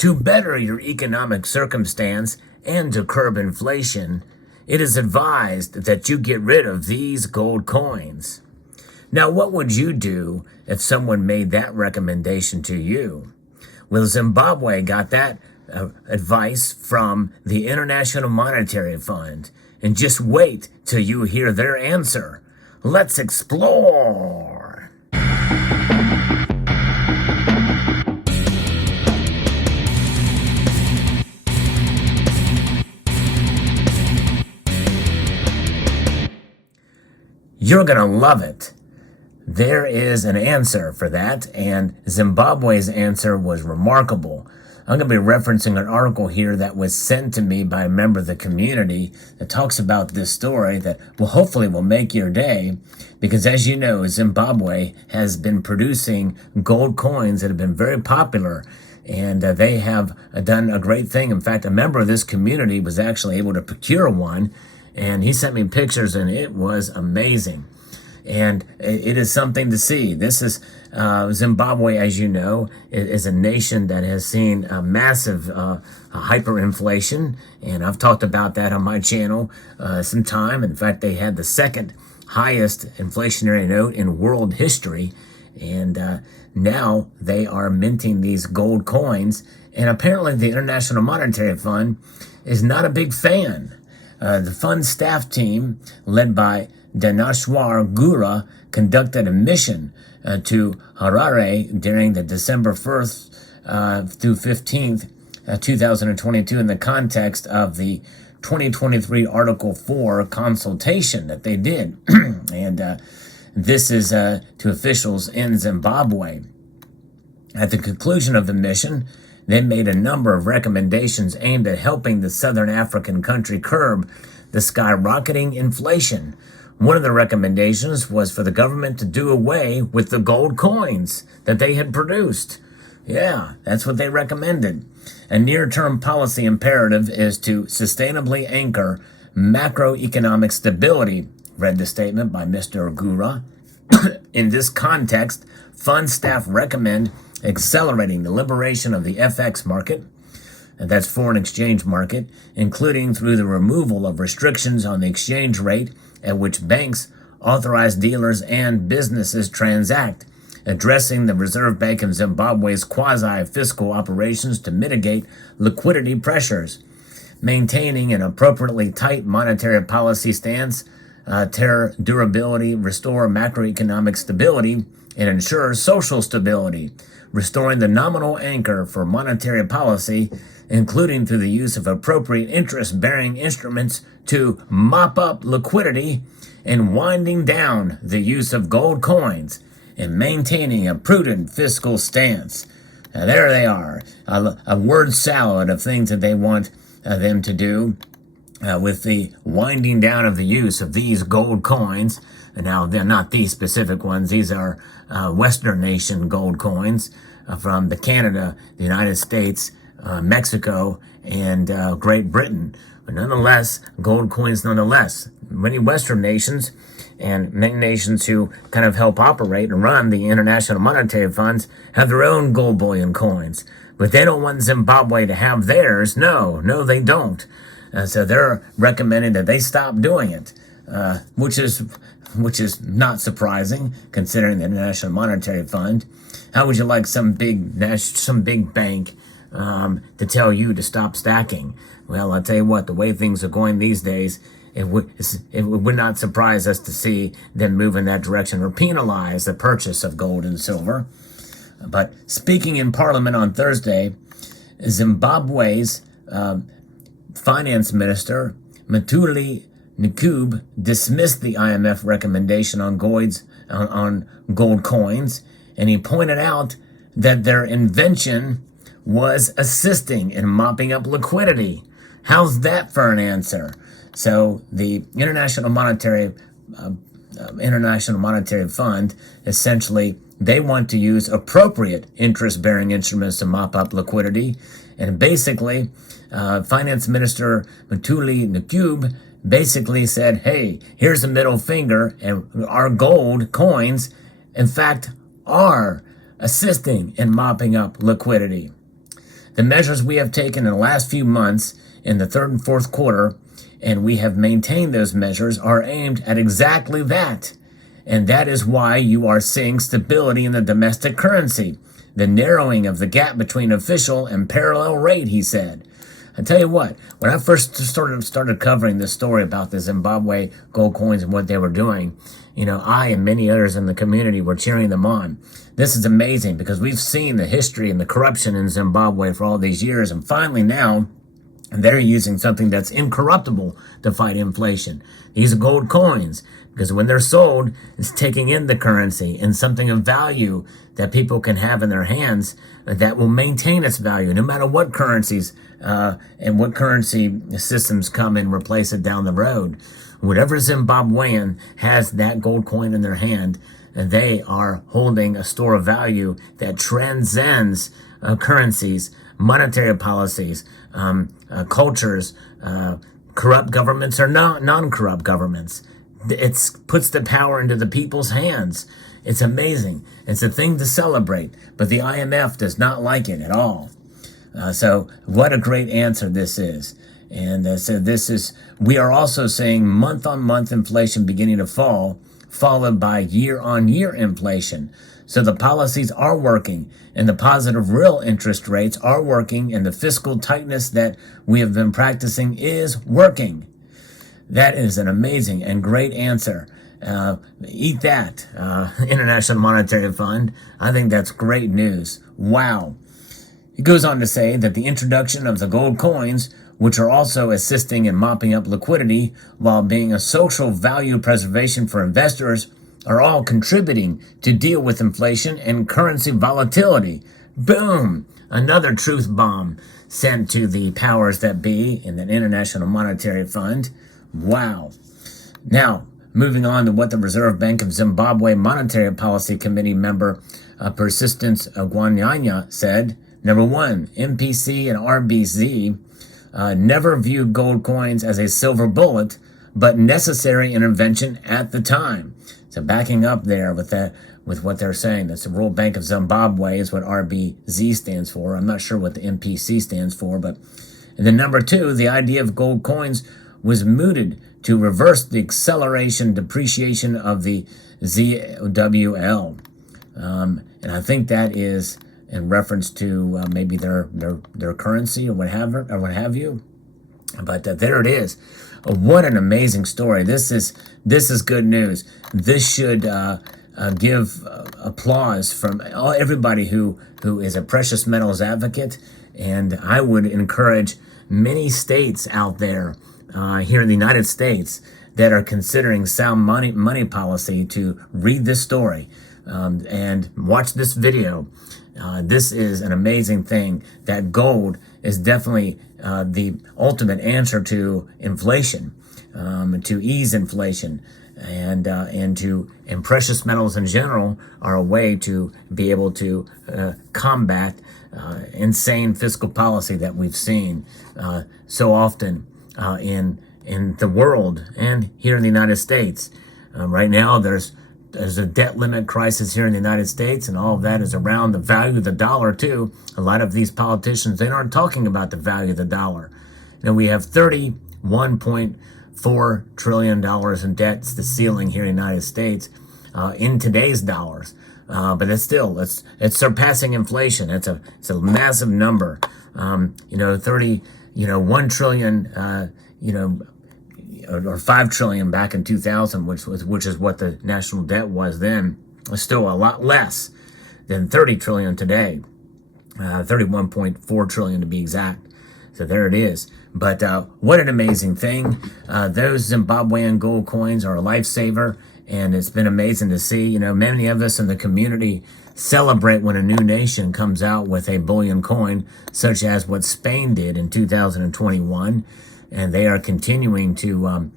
To better your economic circumstance and to curb inflation, it is advised that you get rid of these gold coins. Now, what would you do if someone made that recommendation to you? Well, Zimbabwe got that advice from the International Monetary Fund. And just wait till you hear their answer. Let's explore. You're going to love it. There is an answer for that, and Zimbabwe's answer was remarkable. I'm going to be referencing an article here that was sent to me by a member of the community that talks about this story that hopefully will make your day, because as you know, Zimbabwe has been producing gold coins that have been very popular, and they have done a great thing. In fact, a member of this community was actually able to procure one, and he sent me pictures, and it was amazing. And it is something to see. This is Zimbabwe, as you know, is a nation that has seen a massive hyperinflation. And I've talked about that on my channel some time. In fact, they had the second highest inflationary note in world history. And now they are minting these gold coins. And apparently the International Monetary Fund is not a big fan. The fund staff team, led by Dhaneshwar Gura, conducted a mission to Harare during the December 1st through 15th, 2022 in the context of the 2023 Article 4 consultation that they did. And this is to officials in Zimbabwe. At the conclusion of the mission, they made a number of recommendations aimed at helping the Southern African country curb the skyrocketing inflation. One of the recommendations was for the government to do away with the gold coins that they had produced. Yeah, that's what they recommended. A near-term policy imperative is to sustainably anchor macroeconomic stability, read the statement by Mr. Gura. In this context, fund staff recommend accelerating the liberation of the FX market, and that's foreign exchange market, including through the removal of restrictions on the exchange rate at which banks, authorized dealers, and businesses transact, addressing the Reserve Bank of Zimbabwe's quasi-fiscal operations to mitigate liquidity pressures, maintaining an appropriately tight monetary policy stance, tear durability, restore macroeconomic stability, and ensure social stability, restoring the nominal anchor for monetary policy, including through the use of appropriate interest-bearing instruments to mop up liquidity, and winding down the use of gold coins, and maintaining a prudent fiscal stance. Now, there they are, a word salad of things that they want them to do with the winding down of the use of these gold coins. And now, they're not these specific ones. These are Western nation gold coins from the Canada, the United States, Mexico, and Great Britain. But nonetheless, gold coins nonetheless. Many Western nations and many nations who kind of help operate and run the international monetary funds have their own gold bullion coins. But they don't want Zimbabwe to have theirs. No, they don't. So they're recommending that they stop doing it, which is not surprising considering the International Monetary Fund. How would you like some big bank to tell you to stop stacking? Well, I'll tell you what, the way things are going these days, it would not surprise us to see them move in that direction or penalize the purchase of gold and silver. But speaking in Parliament on Thursday, Zimbabwe's Finance Minister, Mthuli Ncube, dismissed the IMF recommendation on gold coins, and he pointed out that their invention was assisting in mopping up liquidity. How's that for an answer? So the International Monetary Fund, essentially, they want to use appropriate interest-bearing instruments to mop up liquidity. And basically, Finance Minister Mthuli Ncube basically said, hey, here's a middle finger, and our gold coins, in fact, are assisting in mopping up liquidity. The measures we have taken in the last few months in the third and fourth quarter, and we have maintained those measures, are aimed at exactly that. And that is why you are seeing stability in the domestic currency, the narrowing of the gap between official and parallel rate, he said. I tell you what, when I first started covering this story about the Zimbabwe gold coins and what they were doing, I and many others in the community were cheering them on. This is amazing because we've seen the history and the corruption in Zimbabwe for all these years, and finally now they're using something that's incorruptible to fight inflation. These are gold coins, because when they're sold, it's taking in the currency and something of value that people can have in their hands that will maintain its value no matter what currencies and what currency systems come and replace it down the road. Whatever Zimbabwean has that gold coin in their hand, they are holding a store of value that transcends currencies, monetary policies, cultures, corrupt governments or non-corrupt governments. It puts the power into the people's hands. It's amazing. It's a thing to celebrate, but the IMF does not like it at all. So what a great answer this is. And so we are also seeing month-on-month inflation beginning to fall, followed by year-on-year inflation. So the policies are working, and the positive real interest rates are working, and the fiscal tightness that we have been practicing is working. That is an amazing and great answer. Eat that, International Monetary Fund. I think that's great news. Wow. He goes on to say that the introduction of the gold coins, which are also assisting in mopping up liquidity while being a social value preservation for investors, are all contributing to deal with inflation and currency volatility. Boom! Another truth bomb sent to the powers that be in the International Monetary Fund. Wow. Now, moving on to what the Reserve Bank of Zimbabwe Monetary Policy Committee member Persistence Gwanyanya said. Number one, MPC and RBZ never viewed gold coins as a silver bullet, but necessary intervention at the time. So backing up there with what they're saying, that's the World Bank of Zimbabwe is what RBZ stands for. I'm not sure what the MPC stands for, but and then number two, the idea of gold coins was mooted to reverse the depreciation of the ZWL. And I think that is in reference to maybe their currency or what have you. But there it is. What an amazing story. This is good news. This should give applause from everybody who is a precious metals advocate. And I would encourage many states out there here in the United States that are considering sound money policy to read this story and watch this video. This is an amazing thing, that gold is definitely the ultimate answer to inflation, to ease inflation, and precious metals in general are a way to be able to combat insane fiscal policy that we've seen so often in the world and here in the United States. Right now, there's a debt limit crisis here in the United States, and all of that is around the value of the dollar too. A lot of these politicians, they aren't talking about the value of the dollar. We have $31.4 trillion in debt. It's the ceiling here in the United States in today's dollars. But it's surpassing inflation. It's a massive number. 1 trillion, or 5 trillion back in 2000, which is what the national debt was then, was still a lot less than 30 trillion today. 31.4 trillion to be exact. So there it is. But what an amazing thing. Those Zimbabwean gold coins are a lifesaver, and it's been amazing to see. Many of us in the community celebrate when a new nation comes out with a bullion coin, such as what Spain did in 2021. And they are continuing to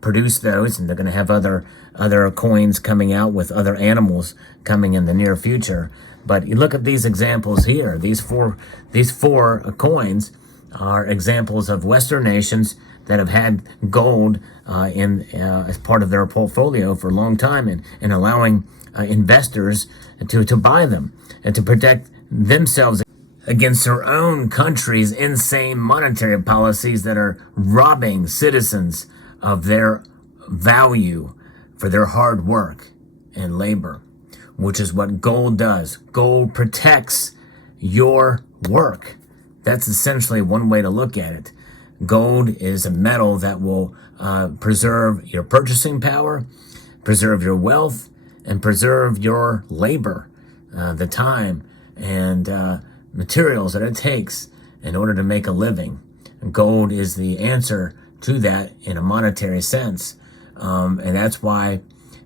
produce those, and they're going to have other coins coming out with other animals coming in the near future. But you look at these examples here. These four coins are examples of Western nations that have had gold as part of their portfolio for a long time, and allowing investors to buy them and to protect themselves. against their own country's insane monetary policies that are robbing citizens of their value for their hard work and labor, which is what gold does. Gold protects your work. That's essentially one way to look at it. Gold is a metal that will preserve your purchasing power, preserve your wealth, and preserve your labor, the time and materials that it takes in order to make a living. Gold is the answer to that in a monetary sense. And that's why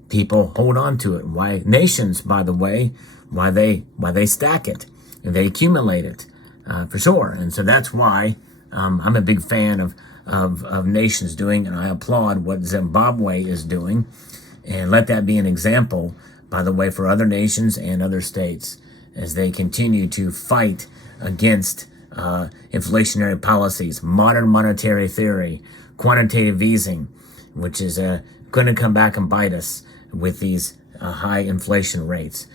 people hold on to it. Why nations, by the way, why they stack it and they accumulate it, for sure. And so that's why I'm a big fan of nations doing, and I applaud what Zimbabwe is doing. And let that be an example, by the way, for other nations and other states as they continue to fight against inflationary policies, modern monetary theory, quantitative easing, which is going to come back and bite us with these high inflation rates.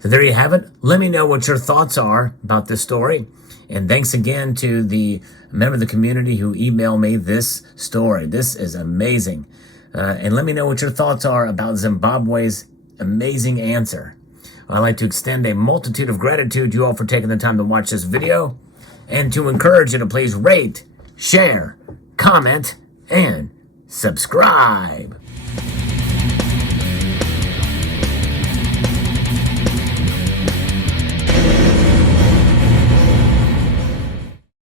So there you have it. Let me know what your thoughts are about this story. And thanks again to the member of the community who emailed me this story. This is amazing. And let me know what your thoughts are about Zimbabwe's amazing answer. I'd like to extend a multitude of gratitude to you all for taking the time to watch this video, and to encourage you to please rate, share, comment, and subscribe.